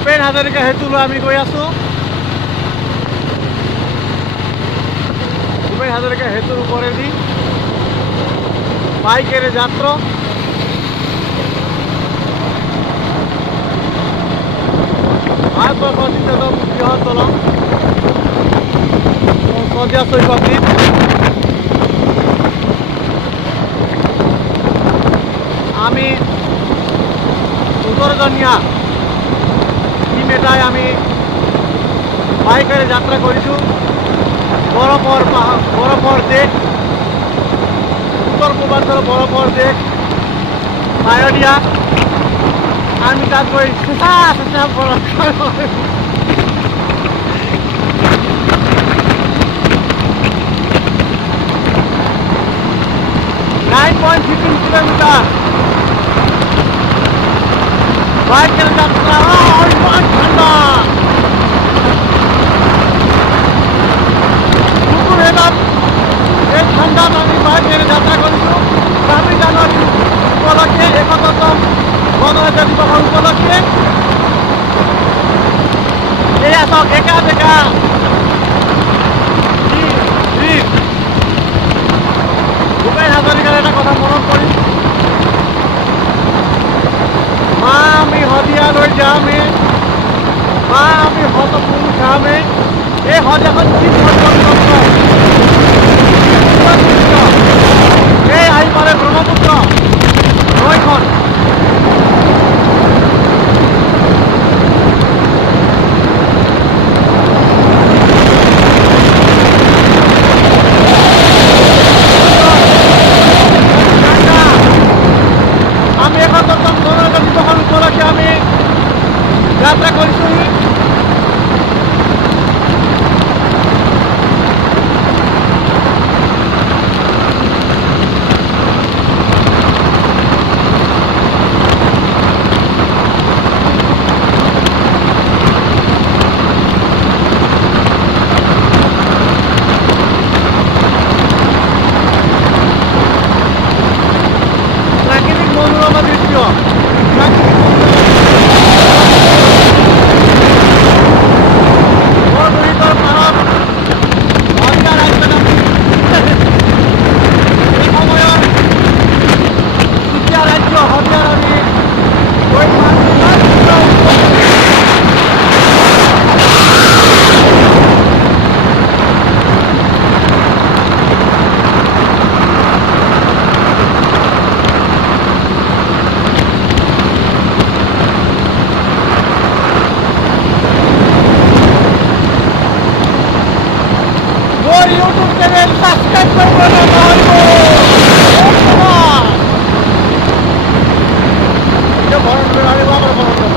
ভূপেন হাজৰিকা সেতুলৈ আমি গৈ আছোঁ। ভূপেন হাজৰিকা সেতুৰ ওপৰেদি বাইকেৰে যাত্ৰা। ভাৰতবৰ্ষৰ দ্বিতীয়তম বৃহৎ দলং শদিয়া সৈকত দ্বীপ। আমি ১৭ জনীয়া টিম এটাই আমি বাইকেৰে যাত্ৰা কৰিছোঁ। বৰফৰ দেশ, উত্তৰ পূৰ্বাঞ্চলৰ বৰফৰ দেশ পায়নিয়া। আমি তাত গৈ চেঁচা বৰফ 9.15 কিলোমিটার বাইকের যাত্রা। ইমান ঠান্ডা। দুপুরবেলাত এই ঠান্ডাত আমি বাইকেৰে যাত্ৰা কৰিছোঁ। ২৬ জানুৱাৰী উপলক্ষে ৭১তম গণৰাজ্য দিৱস উপলক্ষে। এয়া চাওক একা বেকা ভূপেন হাজৰিকাৰ এটা কথা মনত পৰিল। মা আমি শদিয়ালৈ যামে, মা আমি শতপুৰ খামে। এই শদিয়াখন কি এই আহি পাৰে ব্ৰহ্মপুত্ৰ নৈখন। আমি ৭১তম গণৰাজ্য দিৱসৰ উপলক্ষে আমি যাত্ৰা কৰিছোঁ। প্রাকৃতিক মনোরমা দৃশ্য, প্রাকৃতিক বৰগুৰিতৰ পাৰত শদিয়া ৰাজ্যত আমি এই সময়ৰ চুতীয়া ৰাজ্য শদিয়াৰ আমি গৈ ইউটিউব চ্যানেল সাবস্ক্রাইব করবো না ভরণ আগে বাবার ভরণ